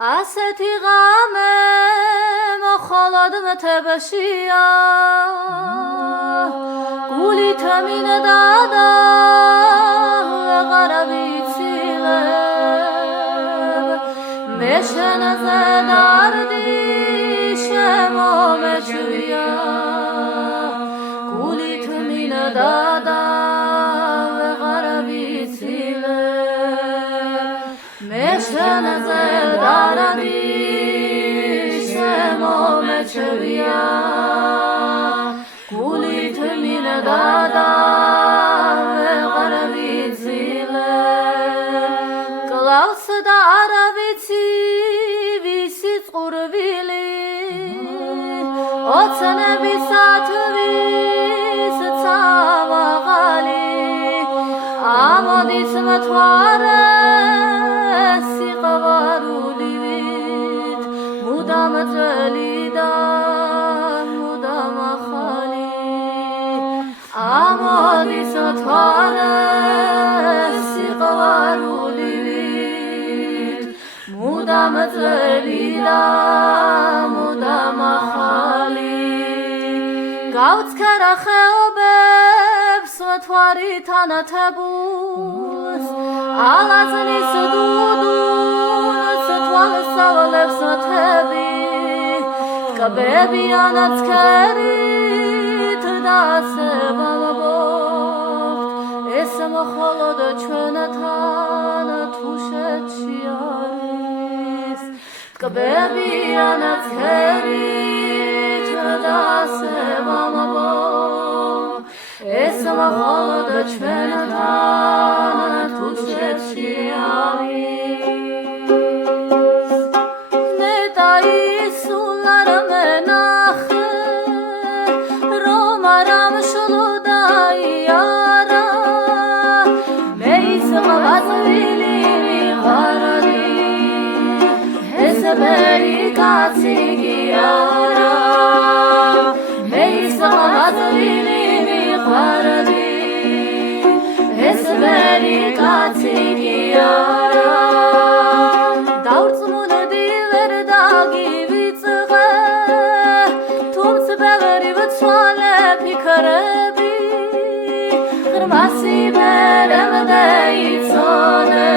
ასეთი ღამე მოხოლოდ მთებშია გულით მინდა და ვეღარ ვიცილებ მე შენზე დარდი შემომეჩვია გულით მინდა და ვეღარ ვიცილებ მე შენზე დარდი შემომეჩვია გულით მინდა და ვეღარ ვიცილებ კლავს და არ ვიცი ვისი წყურვილი ოცნებისათვის ცამაღალი ამოდის მთვარე სიყვარულივით მუდამ ძველი და მუდამ ახალი ამოდის მთვარე სიყვარულივით მუდამ ძველი და მუდამ ახალი გავცქერა ხეობებს მთვარით ანათებულს ალაზნის დუდუნს თვალსავლებს მთები ტკბებიან ცქერით დასევამბობთ ეს მხოლოდ ჩვენთან თუშეთში არის ტკბებიან ცქერით დასევამბობთ ეს მხოლოდ ჩვენთან თუშეთში არის ნეტა ისულ არ მენახე რომ არ ამშლოდა იარა მე ის ღვაწლილი ვიყარდი ეს ბერი კაცი კი არა მე ის ღვაწლილი ეს ბერი კაცი კი არა დავრწმუნდი ვერ დაგივიწყე თუმცა ბევრი ვცვალე ფიქრები ღრმასი ვერ ემდე იცოდე